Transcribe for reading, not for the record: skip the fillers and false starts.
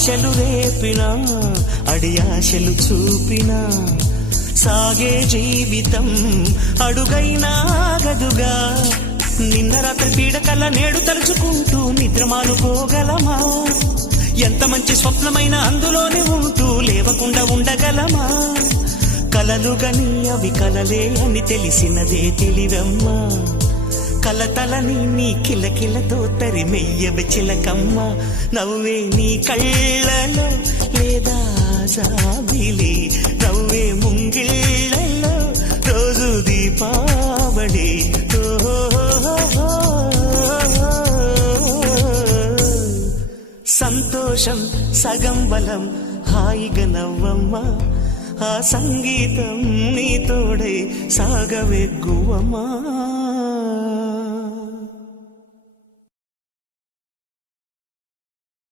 ఆశలు రేపినా అడియాశలు చూపినా సాగే జీవితం అడుగైనా ఆగదుగా. నిన్న రాత్రి పీడకల నేడు తలుచుకుంటూ నిద్రమానుకోగలమా? ఎంత మంచి స్వప్నమైన అందులోనే ఉంటూ లేవకుండా ఉండగలమా? కలలుగని అవి కలలే అని తెలిసినదే తెలివమ్మా. కలతలని నీ కిలకిలతో తరిమెయ్యవి చిలకమ్మ. నవ్వే నీ కళ్ళలో లేదా జాబిలి, నవ్వే ముంగిళ్ళలో రోజు దీపావళి. సంతోషం సగం బలం, హాయిగా నవ్వమ్మా. ఆ సంగీతం నీ తోడై సాగవెగ్గువమ్మా.